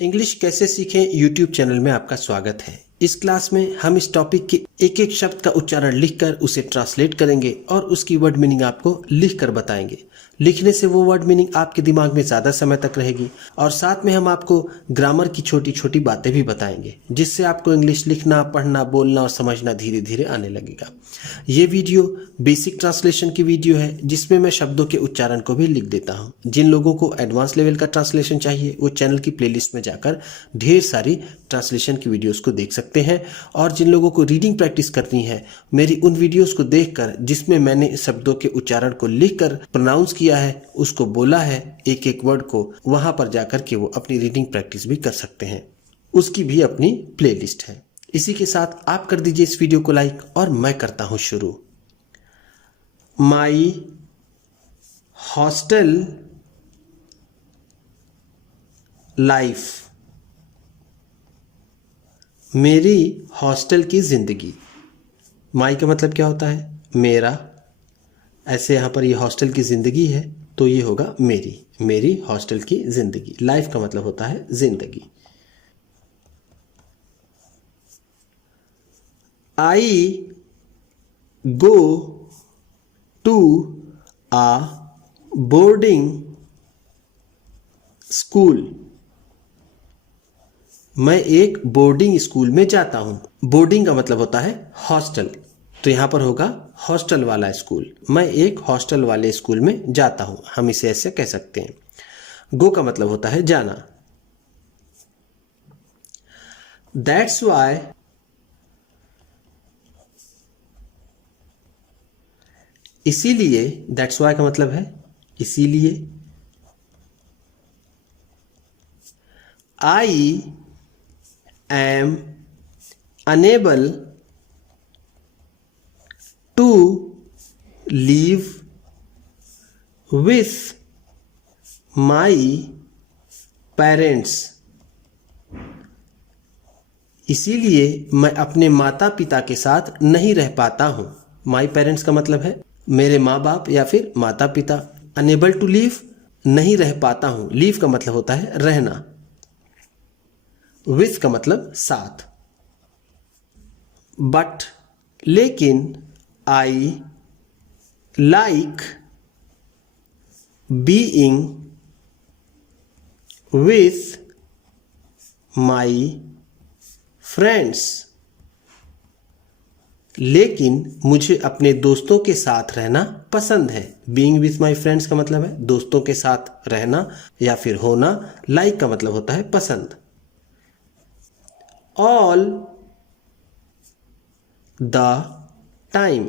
English कैसे सीखें YouTube channel में आपका स्वागत है। इस क्लास में हम इस टॉपिक के एक एक शब्द का उच्चारण लिखकर उसे ट्रांसलेट करेंगे और उसकी वर्ड मीनिंग आपको लिखकर बताएंगे। लिखने से वो वर्ड मीनिंग आपके दिमाग में ज़्यादा समय तक रहेगी और साथ में हम आपको ग्रामर की छोटी छोटी बातें भी बताएंगे, जिससे आपको इंग्लिश लिखना, पढ़ना, बोलना और समझना धीरे धीरे आने लगेगा। ये वीडियो बेसिक ट्रांसलेशन की वीडियो है, जिसमें मैं शब्दों के उच्चारण को भी लिख देता हूँ। जिन लोगों को एडवांस लेवल का ट्रांसलेशन चाहिए वो चैनल की प्लेलिस्ट में जाकर ढेर सारी ट्रांसलेशन की वीडियोस को देख सकते हैं, और जिन लोगों को रीडिंग प्रैक्टिस करनी है मेरी उन वीडियोस को देखकर जिसमें मैंने शब्दों के उच्चारण को लिखकर प्रोनाउंस किया है, उसको बोला है एक एक वर्ड को, वहां पर जाकर के वो अपनी रीडिंग प्रैक्टिस भी कर सकते हैं। उसकी भी अपनी प्लेलिस्ट है। इसी के साथ आप कर दीजिए इस वीडियो को लाइक और मैं करता हूं शुरू। माई हॉस्टल लाइफ, मेरी हॉस्टल की जिंदगी। माई का मतलब क्या होता है? मेरा। ऐसे यहाँ पर ये हॉस्टल की जिंदगी है तो ये होगा मेरी, मेरी हॉस्टल की जिंदगी। लाइफ का मतलब होता है जिंदगी। I go to a boarding school, मैं एक बोर्डिंग स्कूल में जाता हूं। बोर्डिंग का मतलब होता है हॉस्टल, तो यहां पर होगा हॉस्टल वाला स्कूल। मैं एक हॉस्टल वाले स्कूल में जाता हूं, हम इसे ऐसे कह सकते हैं। गो का मतलब होता है जाना। दैट्स वाई, इसीलिए। दैट्स वाई का मतलब है इसीलिए। I am unable to live with my parents, इसीलिए मैं अपने माता पिता के साथ नहीं रह पाता हूं। माई पेरेंट्स का मतलब है मेरे माँ बाप या फिर माता पिता। अनेबल टू लीव, नहीं रह पाता हूं। लीव का मतलब होता है रहना। विथ का मतलब साथ। बट, लेकिन। I like being with my friends, लेकिन मुझे अपने दोस्तों के साथ रहना पसंद है। बीइंग विथ माई फ्रेंड्स का मतलब है दोस्तों के साथ रहना या फिर होना। लाइक का मतलब होता है पसंद। ऑल द टाइम,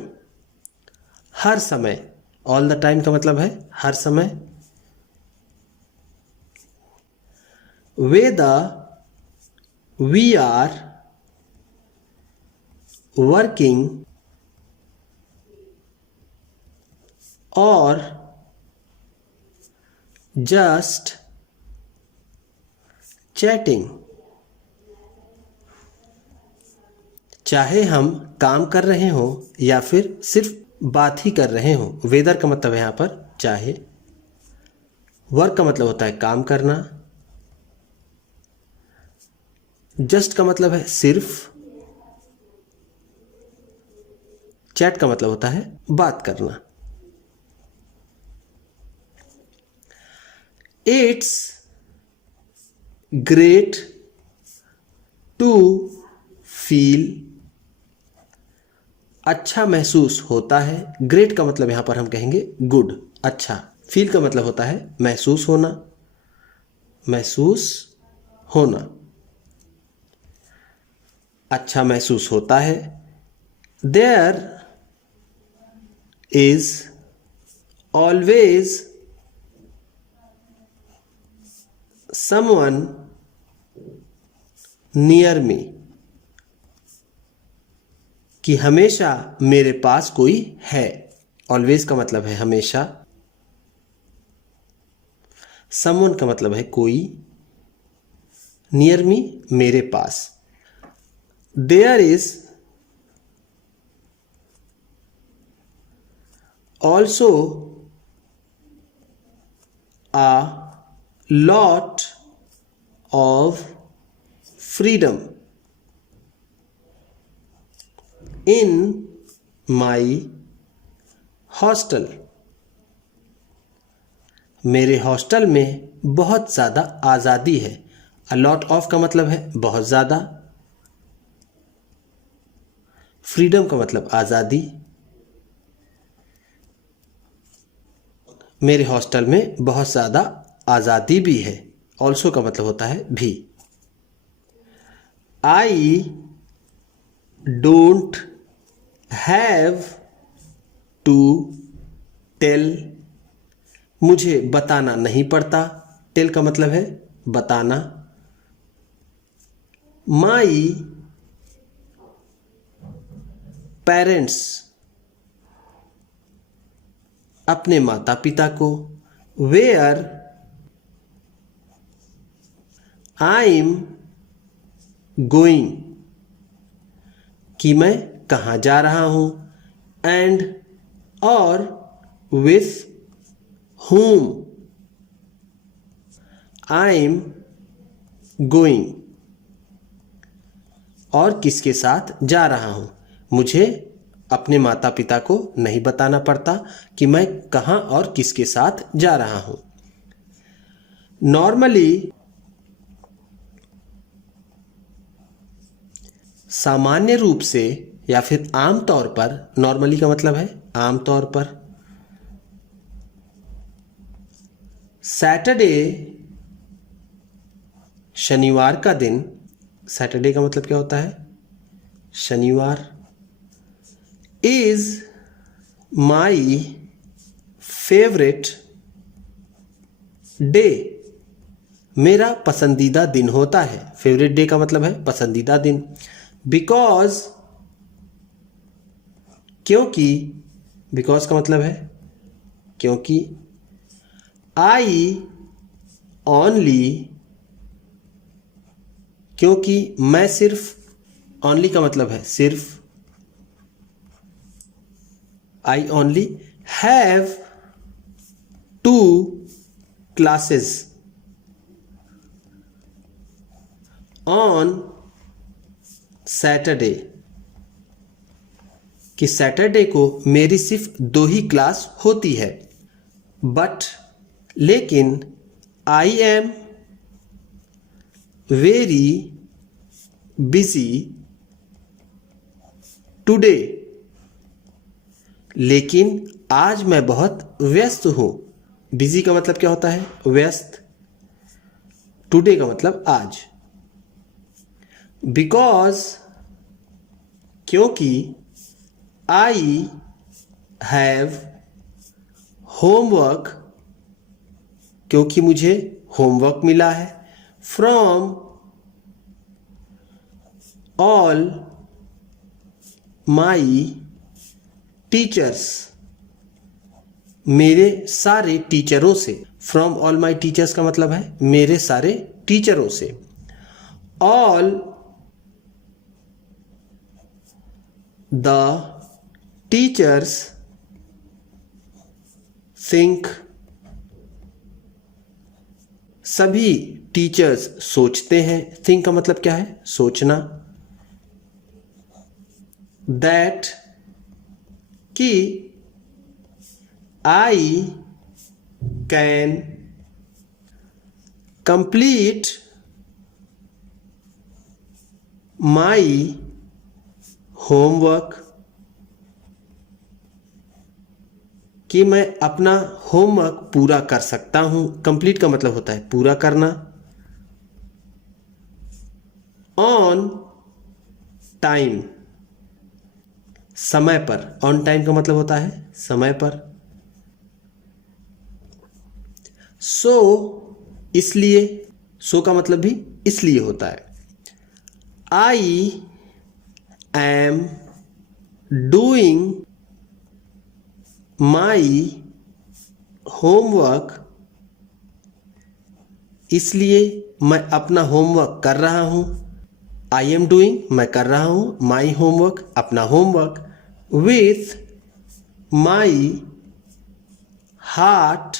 हर समय। ऑल द टाइम का मतलब है हर समय। वेदर वी आर वर्किंग और जस्ट चैटिंग, चाहे हम काम कर रहे हों या फिर सिर्फ बात ही कर रहे हों। वेदर का मतलब है यहां पर चाहे। वर्क का मतलब होता है काम करना। जस्ट का मतलब है सिर्फ। चैट का मतलब होता है बात करना। इट्स ग्रेट टू फील, अच्छा महसूस होता है। ग्रेट का मतलब यहां पर हम कहेंगे गुड, अच्छा। फील का मतलब होता है महसूस होना, महसूस होना। अच्छा महसूस होता है। There is always someone near me, कि हमेशा मेरे पास कोई है। ऑलवेज का मतलब है हमेशा। समवन का मतलब है कोई। नियर मी मेरे पास। There is also a lot of freedom in my hostel. मेरे हॉस्टल में बहुत ज़्यादा आज़ादी है. A lot of का मतलब है बहुत ज़्यादा. फ्रीडम का मतलब आज़ादी. मेरे हॉस्टल में बहुत ज़्यादा आज़ादी भी है. ऑल्सो का मतलब होता है भी. I don't have to tell. मुझे बताना नहीं पड़ता. टेल का मतलब है बताना. माई पेरेंट्स अपने माता पिता को. वेयर आई एम गोइंग कि मैं कहाँ जा रहा हूँ. एंड और with whom I am going और किसके साथ जा रहा हूं. मुझे अपने माता पिता को नहीं बताना पड़ता कि मैं कहां और किसके साथ जा रहा हूं. नॉर्मली सामान्य रूप से या फिर आमतौर पर. नॉर्मली का मतलब है आमतौर पर. सैटरडे शनिवार का दिन. सैटरडे का मतलब क्या होता है शनिवार. इज माई फेवरेट डे मेरा पसंदीदा दिन होता है. फेवरेट डे का मतलब है पसंदीदा दिन. बिकॉज क्योंकि. बिकॉज का मतलब है क्योंकि. आई ओनली क्योंकि मैं सिर्फ. ओनली का मतलब है सिर्फ. I only have 2 classes on Saturday कि सैटरडे को मेरी सिर्फ 2 ही क्लास होती है. बट लेकिन I am very busy today लेकिन आज मैं बहुत व्यस्त हूं. बिजी का मतलब क्या होता है व्यस्त. टुडे का मतलब आज. बिकॉज क्योंकि. आई हैव होमवर्क क्योंकि मुझे होमवर्क मिला है. फ्रॉम ऑल माई टीचर्स मेरे सारे टीचरों से. फ्रॉम ऑल माई टीचर्स का मतलब है मेरे सारे टीचरों से. ऑल द टीचर्स थिंक सभी टीचर्स सोचते हैं. थिंक का मतलब क्या है सोचना. दैट कि I can complete my homework कि मैं अपना होमवर्क पूरा कर सकता हूं. कंप्लीट का मतलब होता है पूरा करना. ऑन टाइम समय पर. ऑन टाइम का मतलब होता है समय पर. सो इसलिए. सो का मतलब भी इसलिए होता है. I am doing my homework इसलिए मैं अपना होमवर्क कर रहा हूं. आई एम डूइंग मैं कर रहा हूं. माई होमवर्क अपना homework. With my heart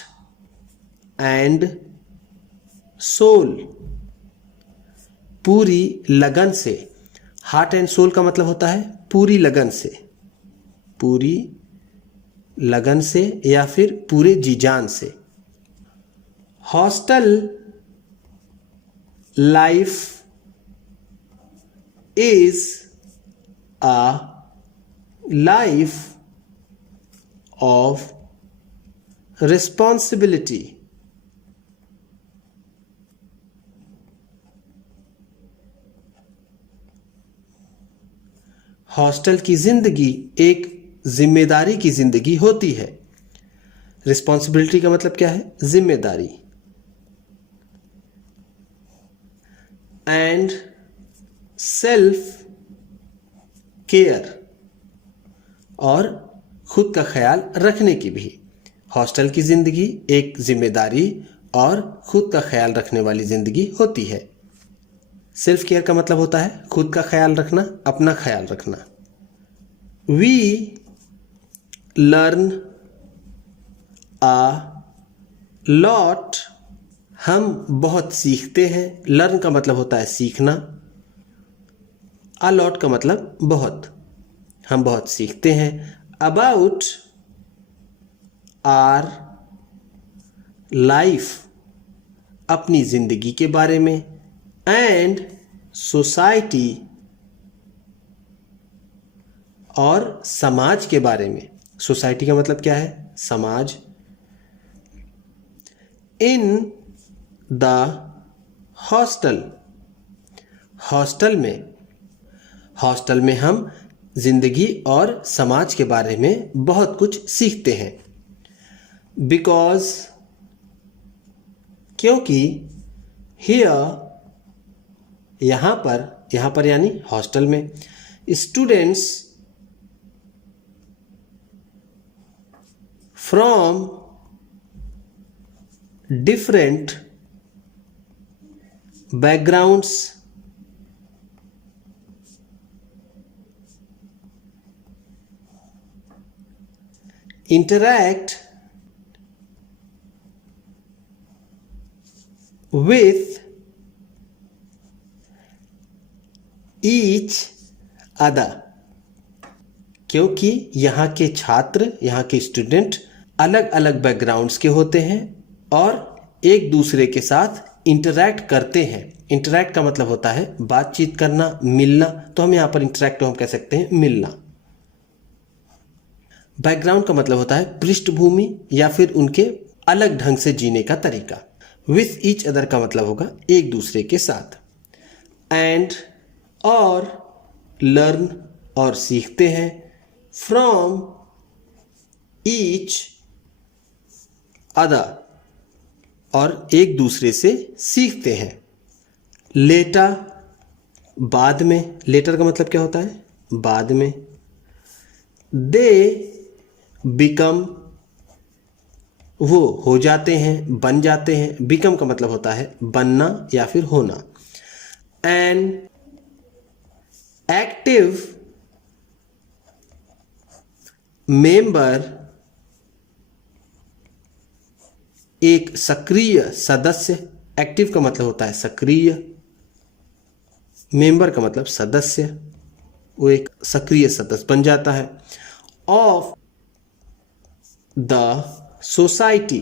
and soul पूरी लगन से। हार्ट एंड सोल का मतलब होता है पूरी लगन से, पूरी लगन से या फिर पूरे जी जान से। Hostel life is a life of responsibility. Hostel की जिंदगी एक जिम्मेदारी की जिंदगी होती है। रिस्पॉन्सिबिलिटी का मतलब क्या है? जिम्मेदारी। एंड सेल्फ केयर, और खुद का ख्याल रखने की भी। हॉस्टल की जिंदगी एक जिम्मेदारी और खुद का ख्याल रखने वाली जिंदगी होती है। सेल्फ केयर का मतलब होता है खुद का ख्याल रखना, अपना ख्याल रखना। वी लर्न अ लॉट, हम बहुत सीखते हैं। लर्न का मतलब होता है सीखना, अ लॉट का मतलब बहुत, हम बहुत सीखते हैं। अबाउट आर लाइफ, अपनी जिंदगी के बारे में। एंड सोसाइटी, और समाज के बारे में। सोसाइटी का मतलब क्या है? समाज। इन द हॉस्टल, हॉस्टल में हम जिंदगी और समाज के बारे में बहुत कुछ सीखते हैं। बिकॉज, क्योंकि, हियर, यहाँ पर यानी हॉस्टल में, students from different backgrounds interact with each other, क्योंकि यहाँ के छात्र, यहाँ के स्टूडेंट अलग अलग बैकग्राउंड्स के होते हैं और एक दूसरे के साथ इंटरैक्ट करते हैं। इंटरैक्ट का मतलब होता है बातचीत करना, मिलना। तो हम यहाँ पर इंटरैक्ट हम कह सकते हैं मिलना। बैकग्राउंड का मतलब होता है पृष्ठभूमि या फिर उनके अलग ढंग से जीने का तरीका। विथ ईच अदर का मतलब होगा एक दूसरे के साथ। एंड, और, लर्न, और सीखते हैं। फ्रॉम ईच अदर, और एक दूसरे से सीखते हैं। लेटर, बाद में। लेटर का मतलब क्या होता है? बाद में। दे बिकम, वो हो जाते हैं, बन जाते हैं। बिकम का मतलब होता है बनना या फिर होना। एन एक्टिव मेंबर, एक सक्रिय सदस्य। एक्टिव का मतलब होता है सक्रिय, मेंबर का मतलब सदस्य, वो एक सक्रिय सदस्य बन जाता है। ऑफ द सोसाइटी,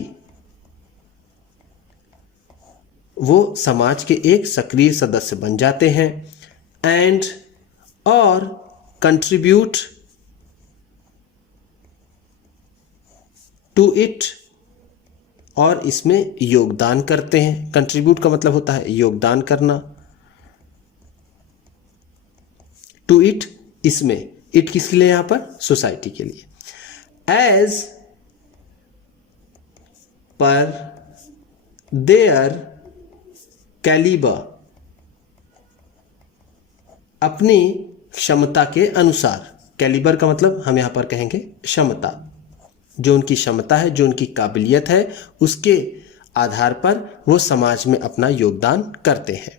वो समाज के एक सक्रिय सदस्य बन जाते हैं। एंड, और, कंट्रीब्यूट टू इट, और इसमें योगदान करते हैं। कंट्रीब्यूट का मतलब होता है योगदान करना। टू इट, इसमें। इट किसके लिए? यहां पर सोसाइटी के लिए। एज पर देयर कैलिबर, अपनी क्षमता के अनुसार। कैलिबर का मतलब हम यहां पर कहेंगे क्षमता। जो उनकी क्षमता है, जो उनकी काबिलियत है, उसके आधार पर वो समाज में अपना योगदान करते हैं।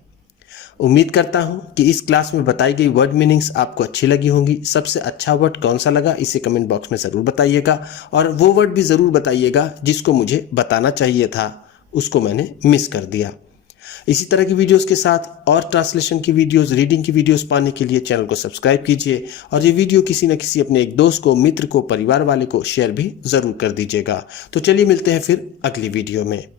उम्मीद करता हूं कि इस क्लास में बताई गई वर्ड मीनिंग्स आपको अच्छी लगी होंगी। सबसे अच्छा वर्ड कौन सा लगा इसे कमेंट बॉक्स में ज़रूर बताइएगा, और वो वर्ड भी ज़रूर बताइएगा जिसको मुझे बताना चाहिए था, उसको मैंने मिस कर दिया। इसी तरह की वीडियोस के साथ और ट्रांसलेशन की वीडियोस, रीडिंग की वीडियोस पाने के लिए चैनल को सब्सक्राइब कीजिए और ये वीडियो किसी न किसी अपने एक दोस्त को, मित्र को, परिवार वाले को शेयर भी जरूर कर दीजिएगा। तो चलिए मिलते हैं फिर अगली वीडियो में।